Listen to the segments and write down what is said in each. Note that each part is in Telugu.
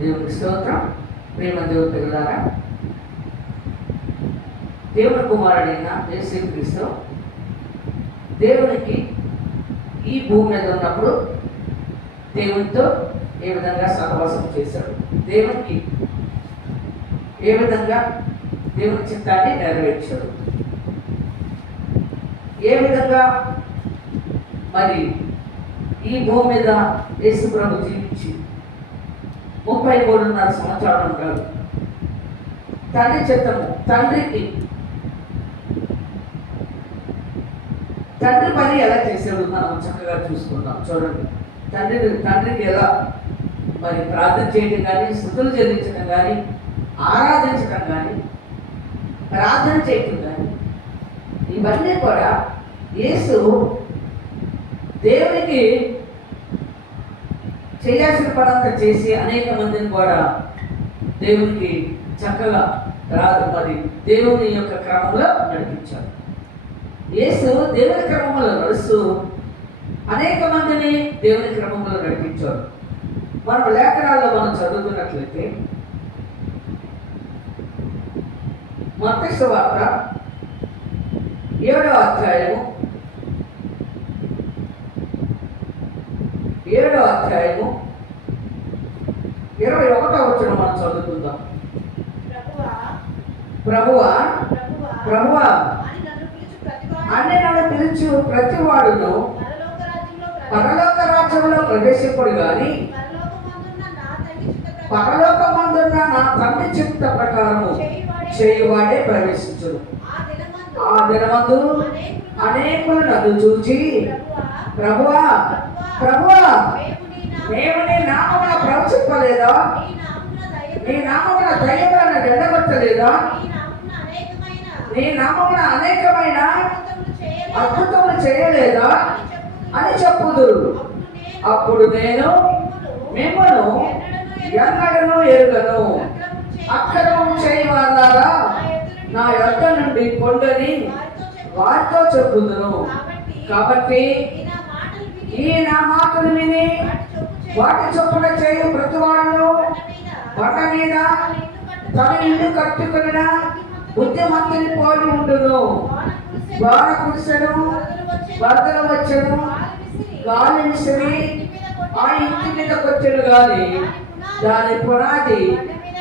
దేవునికి స్తోత్రం. ప్రేమ దేవుడు పిల్లలారా దేవుని కుమారుడైన యేసుక్రీస్తు దేవునికి ఈ భూమి మీద ఉన్నప్పుడు దేవునితో ఏ విధంగా సహవాసం చేశాడు? దేవునికి ఏ విధంగా దేవుని చిత్తాన్ని నెరవేర్చాడు? ఏ విధంగా మరి ఈ భూమి మీద యేసు ప్రభు జీవించి ముప్పై మూడున్నర సంవత్సరాలు ఉంటాడు తండ్రి చిత్తము తండ్రికి తండ్రి పని ఎలా చేసేది మనం చక్కగా చూసుకుందాం చూడండి. తండ్రి తండ్రికి ఎలా మరి ప్రార్థన చేయడం కానీ స్థుతులు చెల్లించడం కానీ ఆరాధించడం కానీ ప్రార్థన చేయటం కానీ ఇవన్నీ కూడా యేసు దేవునికి చేయాల్సిన పనంతా చేసి అనేక మందిని కూడా దేవునికి చక్కగా రాదు. మరి దేవుని యొక్క క్రమంలో నడిపించాడు యేసు దేవుని క్రమంలో నడుస్తూ అనేక మందిని దేవుని క్రమంలో నడిపించాడు మనం లేఖనాల్లో మనం చదువుతున్నట్లయితే మత్స్య వార్త ఏడవ అధ్యాయము ఏడవ అధ్యాయము. ఇరవై ఒకటో వచ్చిన మనం చదువుకుందాం. ప్రభువా, ప్రభువా అన్ని నన్ను పిలిచి ప్రతి వాడును పరలోక రాజ్యంలో. పరలోక ప్రవేశింపడు గాని పరలోకమందున్న నా తండ్రి చిత్త ప్రకారం పరలోకమందున్న నా తండ్రి చిత్త ప్రకారము చేయువాడే ప్రవేశించును. ఆ దినమందు ఆ దినమందు అనేకులు నన్ను చూచి ప్రభువా, ప్రభువా మేము నీ నామమున ప్రవచింపలేదా? నీ నామమున దయ్యములను వెళ్ళగొట్టలేదా నీ నామమున అనేకమైన అద్భుతములు చేయలేదా? అని చెప్పుదురు. అప్పుడు నేను మిమ్మను ఎన్నడను ఎరుగను. అక్రమం చేయవారా నా యొద్ద నుండి పొండని వారితో చెప్పుదును. కాబట్టి ఈ నా మాటలు విని వాటి చొప్పున చేయు ప్రతివాడును బండ మీద తన ఇల్లు కట్టుకున్న బుద్ధిమంతుని పోలి ఉండును. వాన కురిసెను వరదలు వచ్చెను గాలి విసిరి ఆ ఇంటి మీద కొచ్చెను గాని దాని పునాది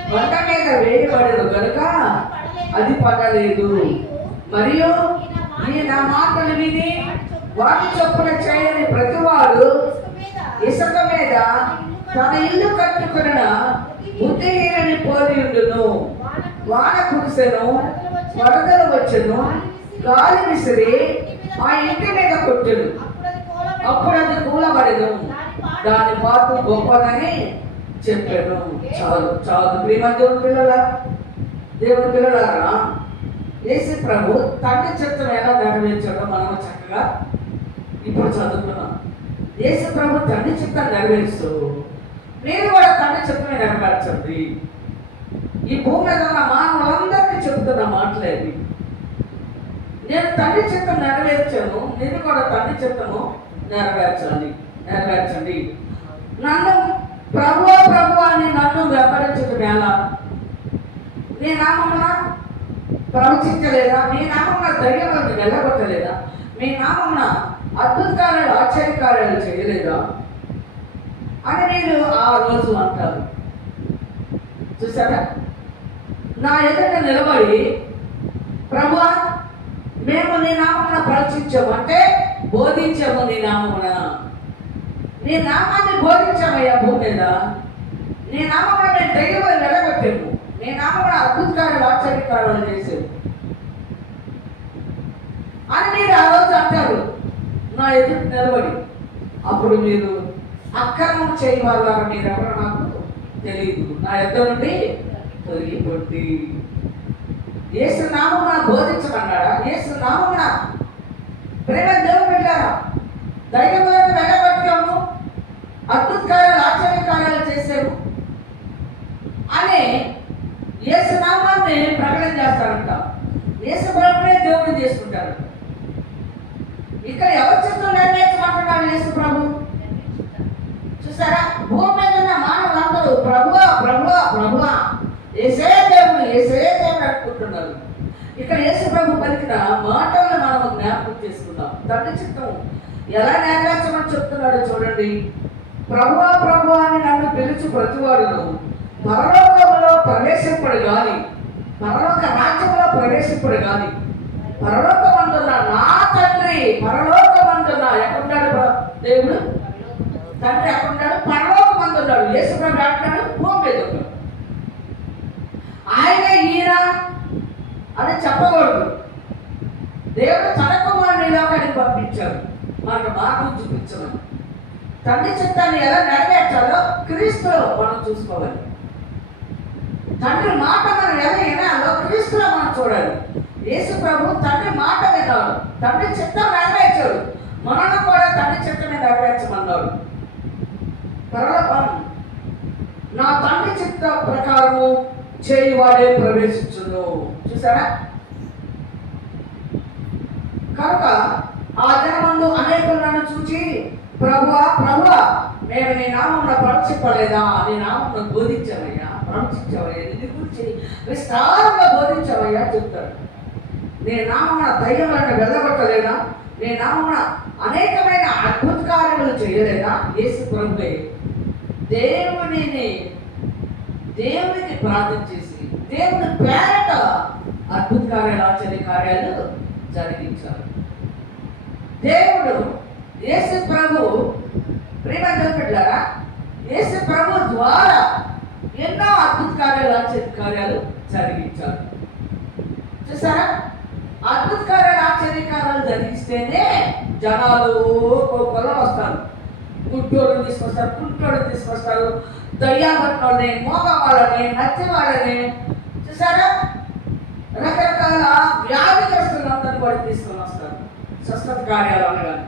బండ మీద వేయబడను కనుక అది పడలేదు. మరియు ఈ నా మాటలు విని వాటి చొప్పున చేయని ప్రతివాడు ఇసుక మీద తన ఇల్లు కట్టుకున్న బుద్ధిహీనని పోలి ఉండును. వాన కురిసెను వరదలు వచ్చెను గాలి విసిరి ఆ ఇంటి మీద కొట్టును. అప్పుడు అది కూలబడెను. దాని పాత్ర గొప్పదని చెప్పాను. చాలు చాలు ప్రేమ దేవుని పిల్లల దేవుని పిల్లలారా యేసు ప్రభు తండ్రి చిత్తం ఎలా నెరవేర్చాడో మనం చక్కగా ఇప్పుడు చదువుకున్నాం. దేశ ప్రభు తండ్రి చిత్తం నెరవేరుస్తూ నేను కూడా తండ్రి చిత్తమే నెరవేర్చండి. ఈ భూమి మీద ఉన్న మానవులందరికీ చెబుతున్న మాటలేవి నేను తండ్రి చిత్తం నెరవేర్చాను నేను కూడా తండ్రి చిత్తము నెరవేర్చాలి నెరవేర్చండి. నన్ను ప్రభు ప్రభు అని నన్ను వెంబడించడం ఎలా? నీ నామమున ప్రవచించలేదా? మీ నామమున దయ్యములను వెళ్ళగొట్టలేదా మీ నామమున అద్భుత కార్యాలు ఆశ్చర్య కార్యాలు చేయలేదా? అని నేను ఆ రోజు అంటారు చూసారా నా ఎదుట నిలబడి ప్రభు మేము నీ నామమున ప్రవచించాము. అంటే బోధించాము నీ నామమున. నీ నామాన్ని బోధించామయ్యా భూమి మీద. నీ నామమున మేము దయ్యములు నిలబెట్టాము నీ నామమున అద్భుతకారులు ఆశ్చర్యకారులు చేసాము అని మీరు ఆ రోజు అంటారు. నా ఎదురు నిలబడి. అప్పుడు మీరు అక్రమం చేయవాళ్ళ మీరు నాకు తెలియదు నా ఎద్దరు నుండి తొలగిపోద్ది ఏసు నామమున బోధించమన్నాడా? ఏసు నామమున ప్రేమ దేవుడు వెళ్ళారా ధైర్యంగా వెళ్ళబట్టాము అద్భుత కార్యాలు ఆశ్చర్య కార్యాలు చేసాము అని ఏసు నామాన్ని ప్రకటన చేస్తారంట. ఏసు ప్రభునే దేవుడు చేసుకుంటారు ఇక్కడ ఎవరు చిత్తం నెరవేర్చమంటున్నారు యేసు ప్రభు? చూసారా? భూమి మీద ఉన్న మానవులందరూ ప్రభువా ప్రభువా ఏసే దేవుడు ఏసే దేవుడు అనుకుంటున్నారు ఇక్కడ యేసు ప్రభు పలికిన మాటలను మనం జ్ఞాపకం చేసుకుందాం. తండ్రి చిత్తం ఎలా నెరవేర్చమని చెప్తున్నాడో చూడండి. ప్రభువా ప్రభు అని నన్ను పిలుచు ప్రతివాడును. పరలోకంలో ప్రవేశింపడు కానీ పరలోక రాజ్యంలో ప్రవేశింపడు కానీ పరలోకమందున్న తండ్రి పరలోకమందున్న ఎక్కడున్నాడు దేవుడు? తండ్రి ఎక్కడున్నాడు? పరలోకమందున్నాడు. యేసు ప్రభు అంటున్నాడు భూమి మీద ఉన్నాడు. ఆయన ఈయన అని చెప్పకూడదు. దేవుడు తన కుమారుని లోకానికి పంపించాడు. మనకు మార్గం చూపించడం తండ్రి చిత్తాన్ని ఎలా నెరవేర్చాలో క్రీస్తులో మనం చూసుకోవాలి. తండ్రి మాట మనం ఎలా వినాలో క్రీస్తులో మనం చూడాలి. యేసు ప్రభు తండ్రి మాట విన్నాడు తండ్రి చిత్తం నెరవేర్చాడు మనల్ని కూడా తండ్రి చిత్తమే నెరవేర్చమన్నాడు పరలోకం నా తండ్రి చిత్త ప్రకారము చేయువాడే ప్రవేశించును. చూసారా? కనుక ఆ జనమందు అనేకులు నన్ను చూచి ప్రభువా ప్రభువా మేము నీ నామంలో ప్రవచింపలేదా నీ నామంలో బోధించామయ్యా ప్రవచించామయ్యా నీ గురించి విస్తారంగా బోధించామయ్యా చెప్తాడు. నీ నామన దయ్యములను వెళ్ళగొట్టలేదా నీ నామన అనేకమైన అద్భుత కార్యములు చేయలేదా యేసు ప్రభువే. దేవునిని దేవునికి ప్రార్థన చేసి దేవుని పేరట అద్భుత కార్యాలు ఆశ్చర్య కార్యాలు జరిగించారు. దేవుడు యేసు ప్రభు ప్రేమ పెట్టారా యేసు ప్రభు ద్వారా ఎన్నో అద్భుత కార్యాలు ఆశ్చర్య కార్యాలు జరిగించారు. చూసారా? అద్భుత కార్యాలు ఆశ్చర్య జరిగిస్తేనే జనాలు ఒక్కొక్కరు వస్తారు. గుడ్డోళ్ళని తీసుకొస్తారు కుంటోడు తీసుకొస్తారు. దయ్యాపట్టినోళ్ళని మోగ వాళ్ళని నచ్చి వాళ్ళని చూసారా రకరకాల వ్యాధిగ్రస్తులందరినీ కూడా తీసుకొని వస్తారు. స్వస్థత కార్యాలు అనగానే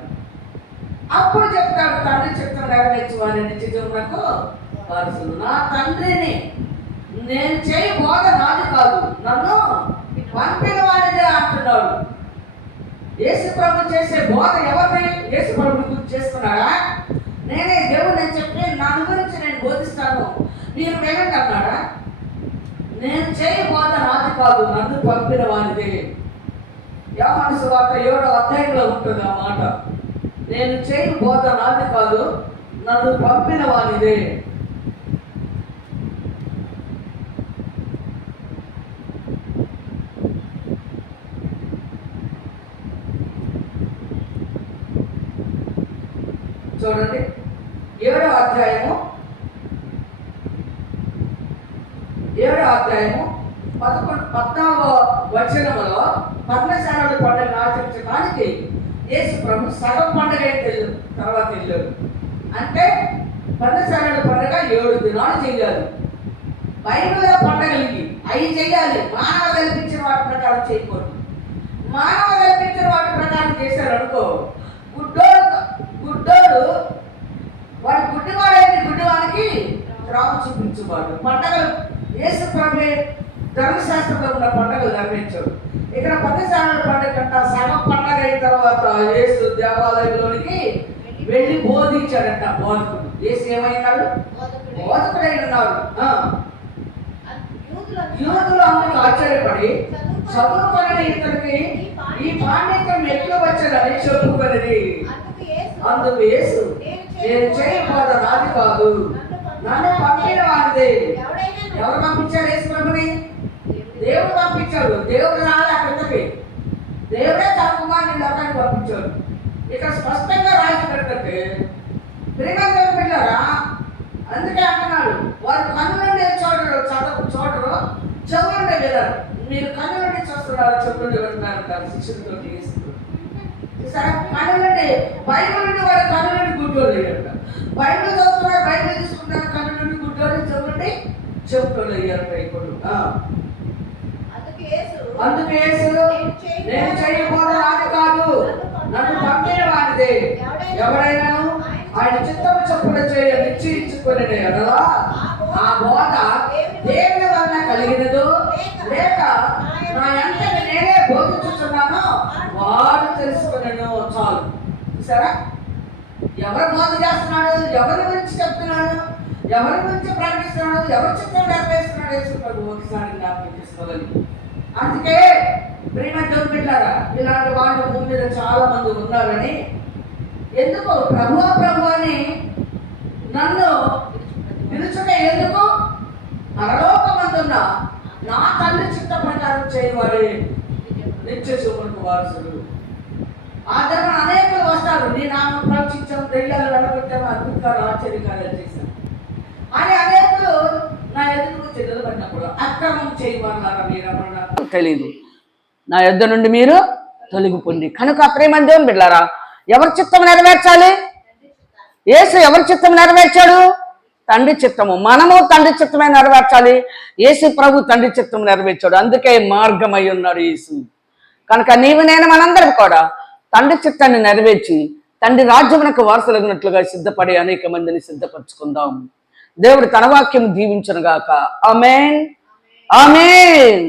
అప్పుడు చెప్తాడు తండ్రి చెప్తాను నెరవేర్చి వారి నిత్య జీవనకు వారసులు. నా తండ్రిని నేను చేయి బోధ నాది కాదు. నన్ను పంపిన యేసు ప్రభు చేసే బోధ ఎవరిని యేసు ప్రభు గురించి చేస్తున్నాడా నేనే దేవుడు అని చెప్పి నా గురించి నేను బోధిస్తాను. మీరు వినండి అన్నాడా? నేను చేయి బోధ నాది కాదు నన్ను పంపిన వానిది మనసు వార్త ఏడో అధ్యాయంలో ఉంటుంది ఆ మాట? నేను చేయి బోధ నాది కాదు నన్ను పంపిన వానిదే చూడండి ఏడో అధ్యాయము? ఏడో అధ్యాయము? పదకొండు పద్నాలుగో వచనములో పద్మశాలల పండుగను ఆచరించడానికి యేసు ప్రభు సగం పండుగ తెలియదు తర్వాత వెళ్ళాడు. అంటే పద్మశాలల పండుగ ఏడు దినాలు చేయాలి. బైబిల్ పండుగలు ఇవి అవి చేయాలి. మానవ కల్పించిన వాటి ప్రకారం చేయకూడదు. మానవ కల్పించిన వాటి ప్రకారం చేశారు అనుకో గుడ్డోడు గుడ్డోడు వాడి గుడ్డివాడైన గుడ్డివాడికి త్రావు చూపించేవాడు. పండగలు యేసు ప్రభే ధర్మశాస్త్రంలో ఉన్న పండగలు నెరవేర్చాడు ఇక్కడ పదశాలల పండుగ కంట సగం పండగ అయిన తర్వాత యేసు దేవాలయంలోనికి వెళ్ళి బోధించాడంట బోధకుడు. యేసు ఏమైనాడు? బోధకుడై ఉన్నారు యూదులు అందరూ ఆశ్చర్యపడి చదువుకునే ఇతనికి ఈ పాండిత్యం ఎట్లా వచ్చాడని చెప్పుకొనిది అందుకు యేసు, అందుకు యేసు నేను చేయబోద నాది కాదు. నన్ను పంపిన ఎవడైనా ఎవరు పంపించారు యేసు ప్రభుని? దేవుడు పంపించాడు. దేవుడు రాలే అక్కడికి దేవుడే తన కుమారుని లోకానికి పంపించాడు. ఇక్కడ స్పష్టంగా రాసినట్టు ప్రేమందరూ పిల్లరా అందుకే అంటున్నాడు వారు నుండి చూడరు చదవ చూడరు చెవు నుండి వినరు మీరు నుండి చూస్తున్నారు చెవు నుండి వింటున్నారు శిక్షణతో సరే నుండి బైబిల్ నుండి వాడు కన్ను నుండి గుడ్డోళ్ళు అయ్యారు బైబిల్ చదువుతున్నారు బైబిల్ తీసుకుంటారు కన్ను నుండి గుడ్డోళ్ళు చెవు నుండి చెవుటోళ్ళు అయ్యారు ఇప్పుడు అందుకు యేసు, నేను చేయబోదు నాది కాదు. నన్ను పంపిన వాడిదే ఎవరైనా ఆయన చిత్తము చొప్పున చేయ నిశ్చయించుకునే ఎడలా ఆ బోధ దేవుని వలన కలిగినదు లేక నా ఎంతటి నేనే బోధించుతున్నానో వాడు తెలుసుకున్నాను చాలు. చూసారా? ఎవరు బోధ చేస్తున్నాడు? ఎవరి గురించి చెప్తున్నాడు? ఎవరి గురించి ప్రకటిస్తున్నాడు ఎవరు చిత్తం నెరవేరుస్తున్నాడు? వేసుకున్నాడు ఒకసారి జ్ఞాపకం చేసుకోవాలి. అందుకే ప్రేమతో పెట్టారా ఇలాంటి వాళ్ళు భూమి మీద చాలా మంది ఉన్నారని. ఎందుకు? ప్రభు ప్రభు అని నన్ను పిలుచుట ఎందుకు? పరలోకమందున్న నా తల్లి చిత్త ప్రకారం చేయవాలి నిత్య శుభ్రకు వారసుడు. ఆ ధర్మ అనేకులు వస్తారు నీ నామం ప్రవచించాం దెయ్యాలు వెళ్ళగొట్టాము అద్భుతాలు ఆశ్చర్యకార్యాలు చేశాం అని అనేకులు నా ఎదురు నిలబడినప్పుడు అక్రమం చేయమన్నారా మీరన్నా తెలీదు. నా యుద్ధ నుండి మీరు తొలగిపోండి. కనుక ప్రేమ దేవుని బిడ్డారా ఎవరి చిత్తం నెరవేర్చాలి? ఏసు ఎవరి చిత్తం నెరవేర్చాడు? తండ్రి చిత్తము. మనము తండ్రి చిత్తమే నెరవేర్చాలి. ఏసు ప్రభు తండ్రి చిత్తం నెరవేర్చాడు. అందుకే మార్గమై ఉన్నాడు యేసు. కనుక నీవు నేను మనందరం కూడా తండ్రి చిత్తాన్ని నెరవేర్చి తండ్రి రాజ్యమునకు వారసులగినట్లుగా సిద్ధపడి అనేక మందిని సిద్ధపరచుకుందాం. దేవుడు తన వాక్యం దీవించను గాక ఆమెన్. ఆమెన్.